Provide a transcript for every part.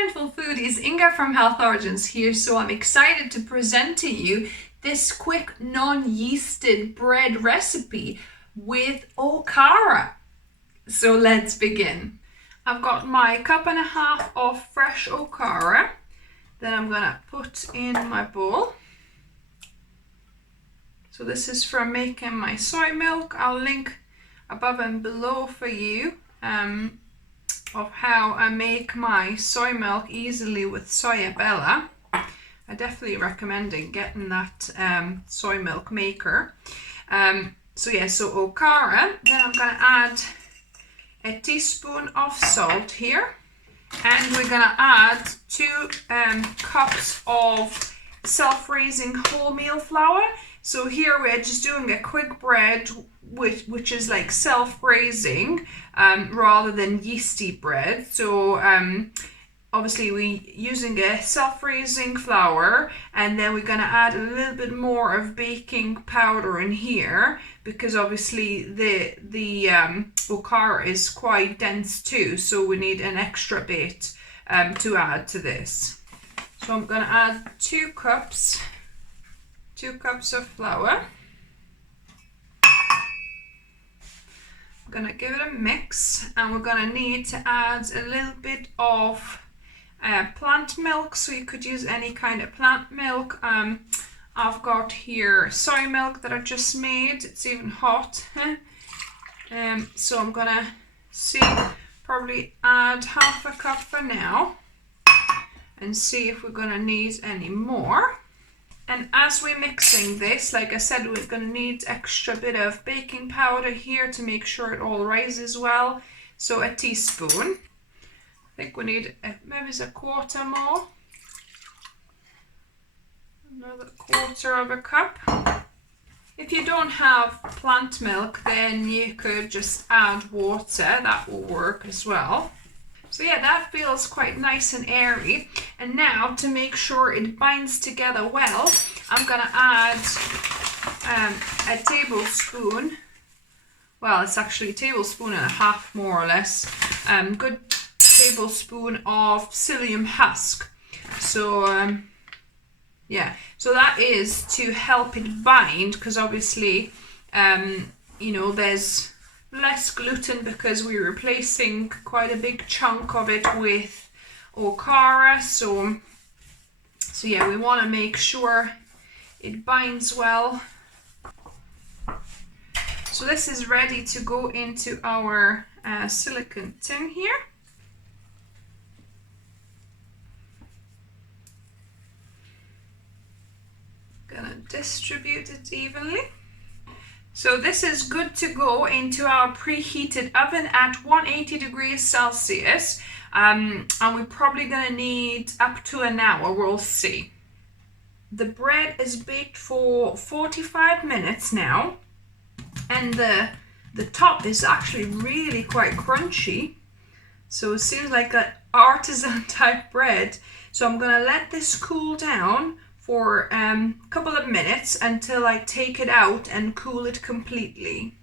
Mindful Foodies, Inga from Health Origins here. So I'm excited to present to you this quick non-yeasted bread recipe with Okara. So let's begin. I've got my 1.5 cups of fresh Okara that I'm gonna put in my bowl. So this is from making my soy milk. I'll link above and below for you of how I make my soy milk easily with soya bella. I definitely recommend getting that soy milk maker. So Okara. Then I'm gonna add a teaspoon of salt here, and we're gonna add 2 cups of self-raising wholemeal flour. So here we're just doing a quick bread which is like self-raising rather than yeasty bread. So obviously we're using a self-raising flour, and then we're gonna add a little bit more of baking powder in here because obviously the Okara is quite dense too, so we need an extra bit to add to this. So I'm gonna add 2 cups of flour. I'm gonna give it a mix, and we're gonna need to add a little bit of plant milk, so you could use any kind of plant milk. I've got here soy milk that I just made. It's even hot. So I'm gonna probably add 1/2 cup for now and see if we're gonna need any more. And as we're mixing this, like I said, we're going to need extra bit of baking powder here to make sure it all rises well. So a teaspoon. I think we need maybe it's 1/4 more. Another 1/4 cup. If you don't have plant milk, then you could just add water. That will work as well. So yeah, that feels quite nice and airy. And now to make sure it binds together well, I'm gonna add a tablespoon. Well, it's actually 1.5 tablespoons more or less. Good tablespoon of psylium husk. So so that is to help it bind, because obviously there's less gluten because we're replacing quite a big chunk of it with Okara. So yeah, we want to make sure it binds well. So this is ready to go into our silicone tin here. Gonna distribute it evenly. So this is good to go into our preheated oven at 180 degrees Celsius. And we're probably gonna need up to an hour, we'll see. The bread is baked for 45 minutes now, and the top is actually really quite crunchy. So it seems like an artisan type bread. So I'm gonna let this cool down for a couple of minutes until I take it out and cool it completely.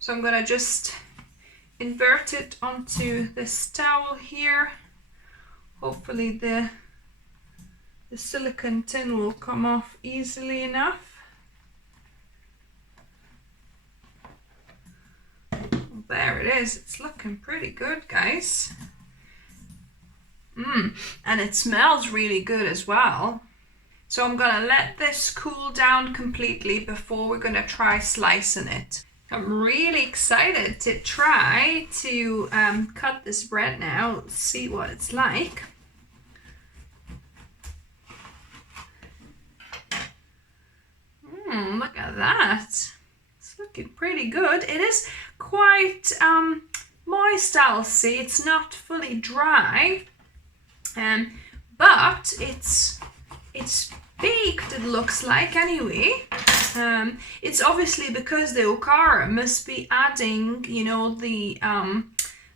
So I'm gonna just invert it onto this towel here. Hopefully the silicone tin will come off easily enough. There it is. It's looking pretty good, guys. And it smells really good as well. So I'm gonna let this cool down completely before we're gonna try slicing it. I'm really excited to try to cut this bread now, see what it's like. Look at that. It's looking pretty good. It is quite moist, I'll say. It's not fully dry. But it's baked, it looks like, anyway. It's obviously because the Okara must be adding,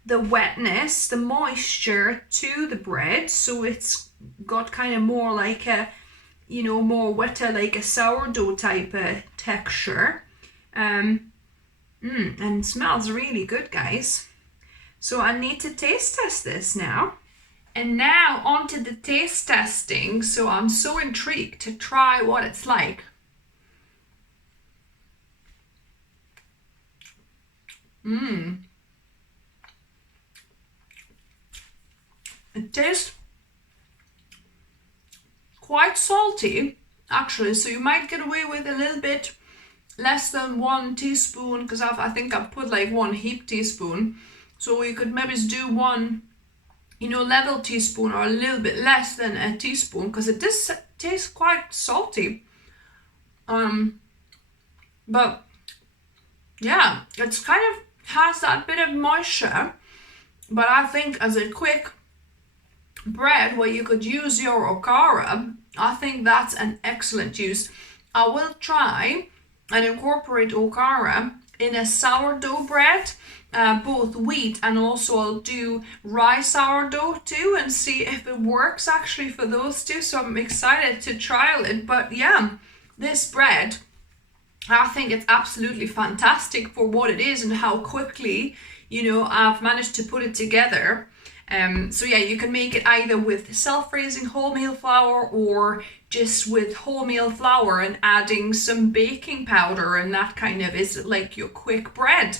the wetness, the moisture to the bread, so it's got kind of more like a, more wetter, like a sourdough type of texture. And smells really good, guys. So I need to taste test this now. And now onto the taste testing. So I'm so intrigued to try what it's like. It tastes quite salty, actually. So you might get away with a little bit less than 1 teaspoon, because I think I've put like 1 heap teaspoon. So you could maybe do 1, level teaspoon, or a little bit less than a teaspoon, because it does taste quite salty. But yeah, it's kind of has that bit of moisture, but I think as a quick bread where you could use your Okara, I think that's an excellent use. I will try and incorporate Okara in a sourdough bread, both wheat and also I'll do rye sourdough too, and see if it works actually for those two. So I'm excited to trial it. But yeah, this bread, I think it's absolutely fantastic for what it is and how quickly, I've managed to put it together. So yeah, you can make it either with self-raising wholemeal flour or just with wholemeal flour and adding some baking powder, and that kind of is like your quick bread.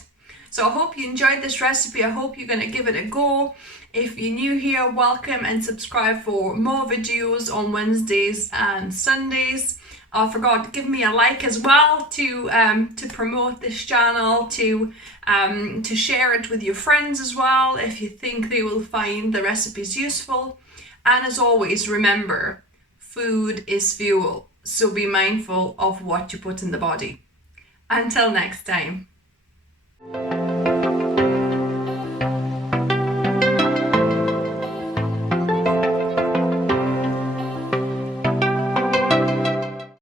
So I hope you enjoyed this recipe. I hope you're going to give it a go. If you're new here, welcome, and subscribe for more videos on Wednesdays and Sundays. I forgot, give me a like as well to promote this channel, to share it with your friends as well if you think they will find the recipes useful. And as always, remember, food is fuel, so be mindful of what you put in the body. Until next time.